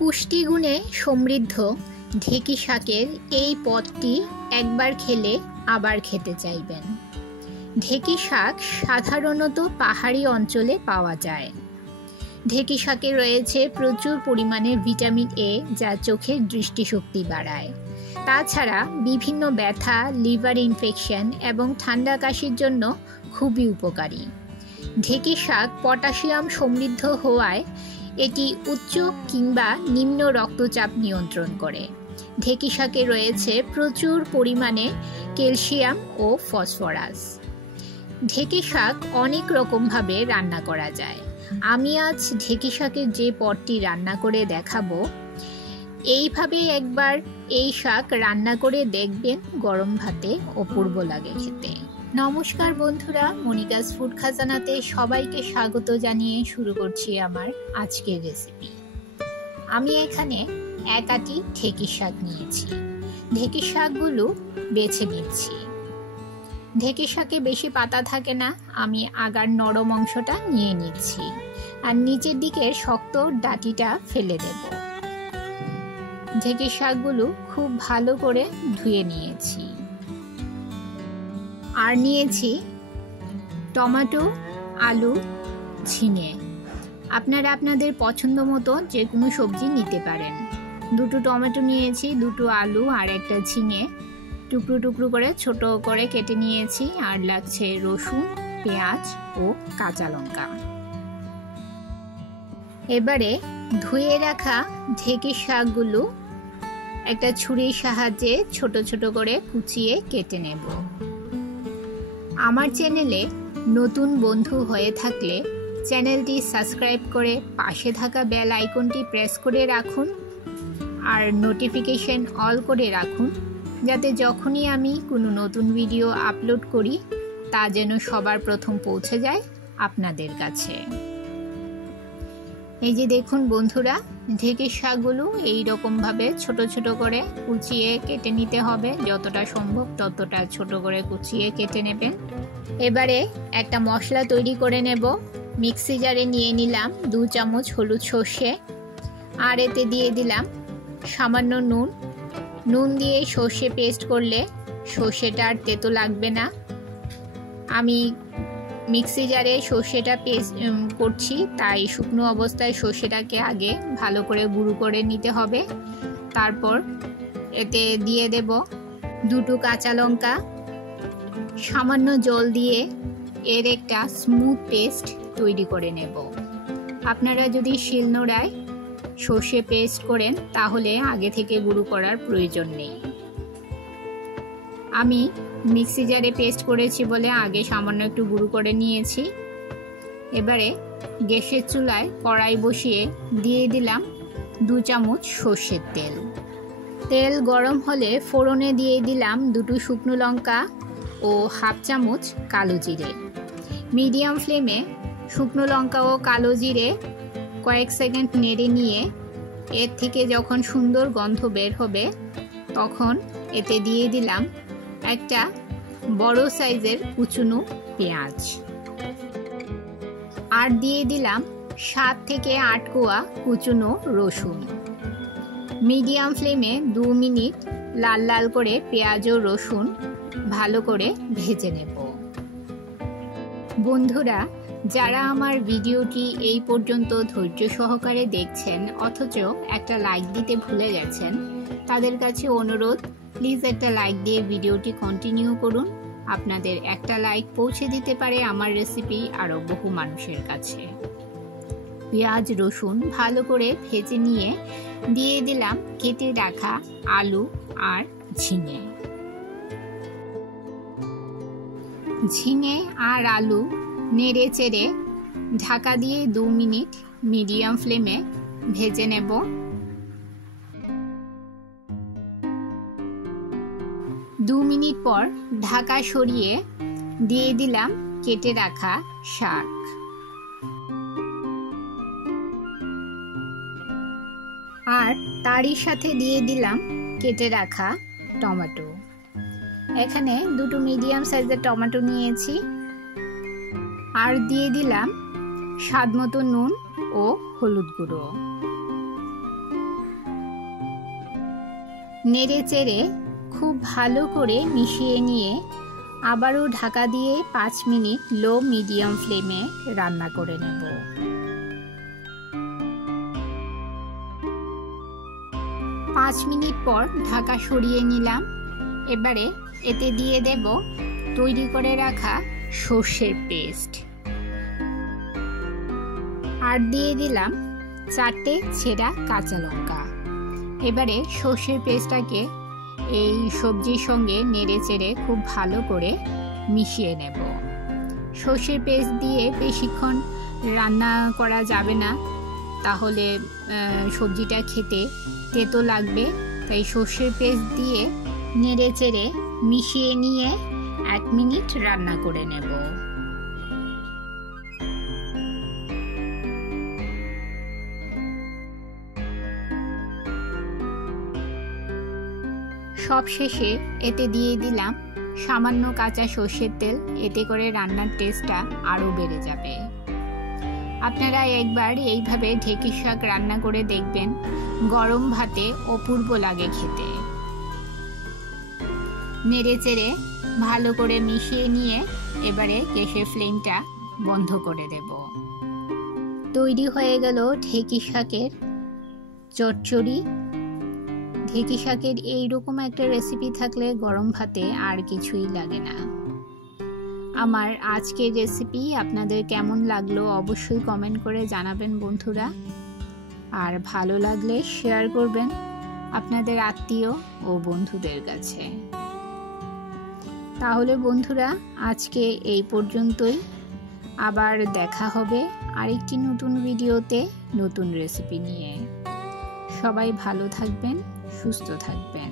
পুষ্টিগুণে সমৃদ্ধ ঢেঁকি শাকের এই পদটি একবার খেলে আবার খেতে চাইবেন। ঢেঁকি শাক সাধারণত পাহাড়ি অঞ্চলে পাওয়া যায়। ঢেঁকি শাকে রয়েছে প্রচুর পরিমাণে ভিটামিন এ, যা চোখের দৃষ্টিশক্তি বাড়ায়। তাছাড়া বিভিন্ন ব্যথা, লিভার ইনফেকশন এবং ঠান্ডা কাশির জন্য খুবই উপকারী। ঢেঁকি শাক পটাশিয়াম সমৃদ্ধ হওয়ায় এটি উচ্চ কিংবা নিম্ন রক্তচাপ নিয়ন্ত্রণ করে। ঢেঁকি শাকে রয়েছে প্রচুর পরিমাণে ক্যালসিয়াম ও ফসফরাস। ঢেঁকি শাক অনেক রকমভাবে রান্না করা যায়। আমি আজ ঢেঁকি শাকের যে পদটি রান্না করে দেখাবো, এইভাবে একবার এই শাক রান্না করে দেখবেন, গরম ভাতে অপূর্ব লাগে খেতে। নমস্কার বন্ধুরা, মনিকাস ফুড খাজানাতে সবাইকে স্বাগত জানিয়ে শুরু করছি আমার আজকের রেসিপি। আমি এখানে এক আটি ঢেঁকি শাক নিয়েছি। ঢেঁকি শাকগুলো বেছে নিচ্ছি। ঢেঁকি শাকে বেশি পাতা থাকে না, আমি আগার নরম অংশটা নিয়ে নিচ্ছি আর নিচের দিকে শক্ত ডাঁটিটা ফেলে দেব। ঢেঁকি শাকগুলো খুব ভালো করে ধুয়ে নিয়েছি। আর নিয়েছি টমেটো, আলু, ঝিঙে। আপনারা আপনাদের পছন্দ মতো যে কোনো সবজি নিতে পারেন। দুটো টমেটো নিয়েছি, দুটো আলু আর একটা ঝিঙে টুকরো টুকরো করে ছোট করে কেটে নিয়েছি। আর লাগছে রসুন, পেঁয়াজ ও কাঁচা লঙ্কা। এবারে ধুয়ে রাখা ঢেঁকি শাকগুলো একটা ছুরির সাহায্যে ছোট ছোট করে কুচিয়ে কেটে নেব। আমার চ্যানেলে নতুন বন্ধু হয়ে থাকলে চ্যানেলটি সাবস্ক্রাইব করে পাশে থাকা বেল আইকনটি প্রেস করে রাখুন আর নোটিফিকেশন অল করে রাখুন, যাতে যখনই আমি কোনো নতুন ভিডিও আপলোড করি তা যেন সবার প্রথম পৌঁছে যায় আপনাদের কাছে। এই যে দেখুন বন্ধুরা, ঢেঁকি শাকগুলো এই রকমভাবে ছোট ছোট করে কুচিয়ে কেটে নিতে হবে। যতটা সম্ভব ততটা ছোট করে কুচিয়ে কেটে নেবেন। এবারে একটা মশলা তৈরি করে নেব। মিক্সি জারে নিয়ে নিলাম 2 চামচ হলুদ সর্ষে, আর এতে দিয়ে দিলাম সামান্য নুন। নুন দিয়ে সর্ষে পেস্ট করলে সর্ষেটা আর তেতো লাগবে না। আমি মিক্সি জারে সর্ষেটা পেস্ট করছি, তাই শুকনো অবস্থায় সর্ষেটাকে আগে ভালো করে গুঁড়ো করে নিতে হবে। তারপর এতে দিয়ে দেব 2 কাঁচা লঙ্কা। সামান্য জল দিয়ে এর একটা স্মুথ পেস্ট তৈরি করে নেব। আপনারা যদি শিলনোড়ায় সর্ষে পেস্ট করেন তাহলে আগে থেকে গুঁড়ো করার প্রয়োজন নেই। আমি মিক্সি জারে পেস্ট করেছি বলে আগে সামান্য একটু গুঁড়ো করে নিয়েছি। এবারে গ্যাসের চুলায় কড়াই বসিয়ে দিয়ে দিলাম 2 চামচ সর্ষের তেল। তেল গরম হলে ফোড়নে দিয়ে দিলাম 2 শুকনো লঙ্কা ও হাফ চামচ কালো জিরে। মিডিয়াম ফ্লেমে শুকনো লঙ্কা ও কালো জিরে কয়েক সেকেন্ড নেড়ে নিয়ে এর থেকে যখন সুন্দর গন্ধ বের হবে তখন এতে দিয়ে দিলাম একটা বড় সাইজের কুচনো পেঁয়াজ। আর দিয়ে দিলাম 7 থেকে 8 কোয়া কুচনো রসুন। মিডিয়াম ফ্লেমে 2 মিনিট লাল লাল করে পেঁয়াজ ও রসুন ভালো করে ভেজে নেব। বন্ধুরা, যারা আমার ভিডিওটি এই পর্যন্ত ধৈর্য সহকারে দেখছেন অথচ একটা লাইক দিতে ভুলে গেছেন, তাদের কাছে অনুরোধ, প্লিজ একটা লাইক দিয়ে ভিডিওটি কন্টিনিউ করুন। আপনাদের একটা লাইক পৌঁছে দিতে পারে আমার রেসিপি আরও বহু মানুষের কাছে। পেঁয়াজ রসুন ভালো করে ভেজে নিয়ে দিয়ে দিলাম কেটে রাখা আলু আর ঝিঙে। ঝিঙে আর আলু নেড়ে চেড়ে ঢাকা দিয়ে 2 মিনিট মিডিয়াম ফ্লেমে ভেজে নেব। 2 মিনিট পর ঢাকা সরিয়ে দিয়ে দিলাম কেটে রাখা শাক। আর তারই সাথে দিয়ে দিলাম কেটে রাখা টমেটো। এখানে 2 মিডিয়াম সাইজের টমেটো নিয়েছি। আর দিয়ে দিলাম স্বাদ মতো নুন ও হলুদ গুঁড়ো। নেড়ে চেড়ে খুব ভালো করে মিশিয়ে নিয়ে আবারও ঢাকা দিয়ে 5 মিনিট লো মিডিয়াম ফ্লেমে রান্না করে নেব। 5 মিনিট পর ঢাকা সরিয়ে নিলাম। এবারে এতে দিয়ে দেব তৈরি করে রাখা সর্ষের পেস্ট, আর দিয়ে দিলাম 4টে ছেঁড়া কাঁচা লঙ্কা। এবারে সর্ষের পেস্টটাকে এই সবজির সঙ্গে নেড়ে চেড়ে খুব ভালো করে মিশিয়ে নেব। সর্ষের পেস্ট দিয়ে বেশিক্ষণ রান্না করা যাবে না, তাহলে সবজিটা খেতে তেতো লাগবে। তাই সর্ষের পেস্ট দিয়ে নেড়ে চেড়ে মিশিয়ে নিয়ে 1 মিনিট রান্না করে নেব। সবশেষে এতে দিয়ে দিলাম সামান্য কাঁচা সর্ষের তেল, এতে করে রান্নার টেস্টটা আরও বেড়ে যাবে। আপনারা একবার এইভাবে ঢেঁকি শাক রান্না করে দেখবেন, গরম ভাতে অপূর্ব লাগে খেতে। নেড়ে চেড়ে ভালো করে মিশিয়ে নিয়ে এবারে গ্যাসের ফ্লেমটা বন্ধ করে দেব। তৈরি হয়ে গেল ঢেঁকি শাকের চচ্চড়ি। ঢেঁকি শাকের এইরকম একটা রেসিপি থাকলে গরম ভাতে আর কিছুই লাগে না। আমার আজকের রেসিপি আপনাদের কেমন লাগলো অবশ্যই কমেন্ট করে জানাবেন বন্ধুরা, আর ভালো লাগলে শেয়ার করবেন আপনাদের আত্মীয় ও বন্ধুদের কাছে। তাহলে বন্ধুরা আজকে এই পর্যন্তই, আবার দেখা হবে আরেকটি নতুন ভিডিওতে নতুন রেসিপি নিয়ে। সবাই ভালো থাকবেন, সুস্থ থাকবেন।